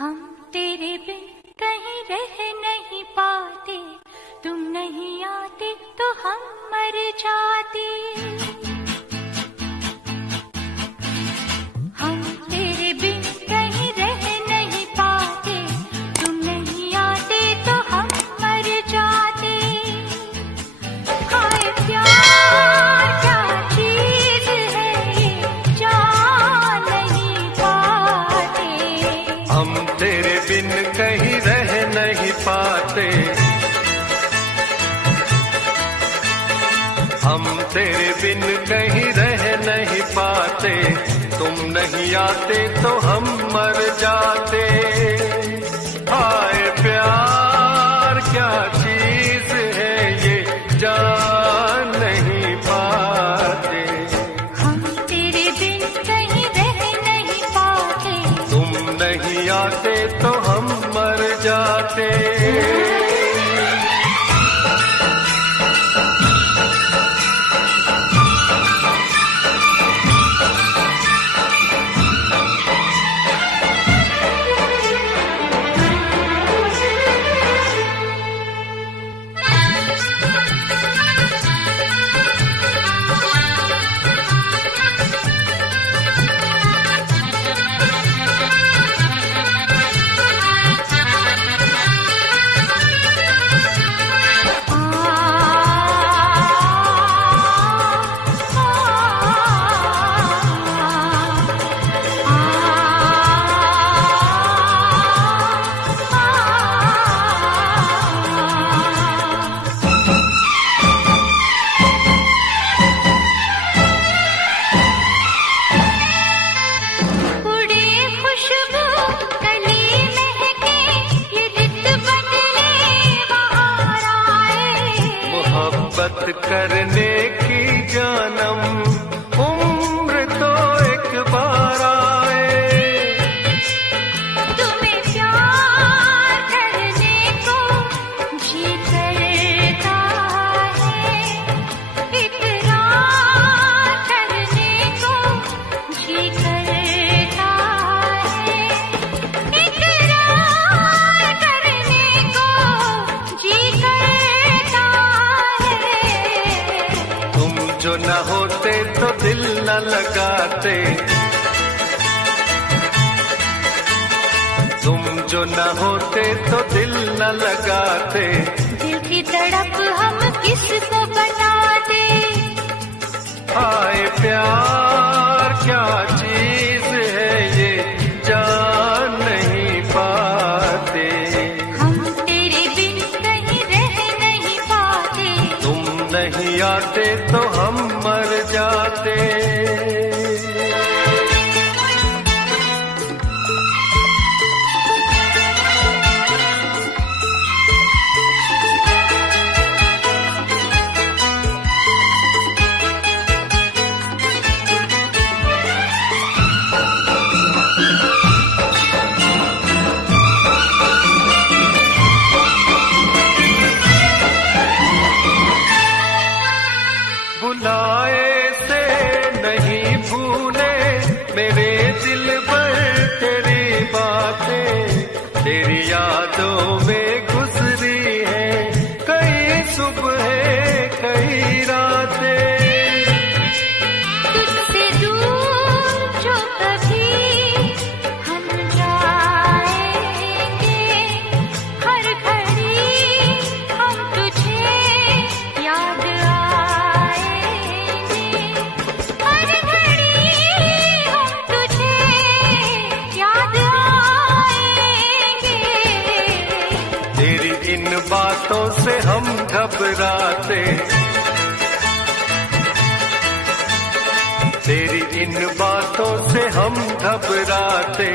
हम तेरे बिन कहीं रह नहीं पाते, तुम नहीं आते तो हम मर जाते। हम तेरे बिन कहीं रह नहीं पाते, तुम नहीं आते तो हम मर जाते। हाय प्यार क्या चीज है ये, जान नहीं पाते। हम तेरे बिन कहीं रह नहीं पाते, हम तेरे बिन कहीं रह नहीं पाते, तुम नहीं आते तो हम मर जाते। हाय प्यार क्या चीज है ये, जान नहीं पाते। हम तेरे बिन कहीं रह नहीं पाते, तुम नहीं आते तो हम मर जाते। करने की जानम उम्र तो एक बार आए। तुम्हें प्यार करने को जी करता है, इकरार करने को जी करता है, इकरार करने को जी करता है। जो न होते तो दिल न लगाते, तुम जो न होते तो दिल न लगाते। दिल की तड़प हम किसको बताते। हाय प्यार क्या चीज है ये, जान नहीं पाते। हम तेरे बिन कहीं रह नहीं पाते, तुम नहीं आते तो हम मर जाते। बुलाए से नहीं भूले मेरे दिल पर तेरी बातें, तेरी यादों में गुजरी है कई सुबह कई रातें। तुझसे दूर जो कभी हम जाएंगे, हर घड़ी हम तुझे याद आएंगे, हर घड़ी हम तुझे याद आएंगे। तेरी इन बातों से हम घबराते, तेरी इन बातों से हम घबराते।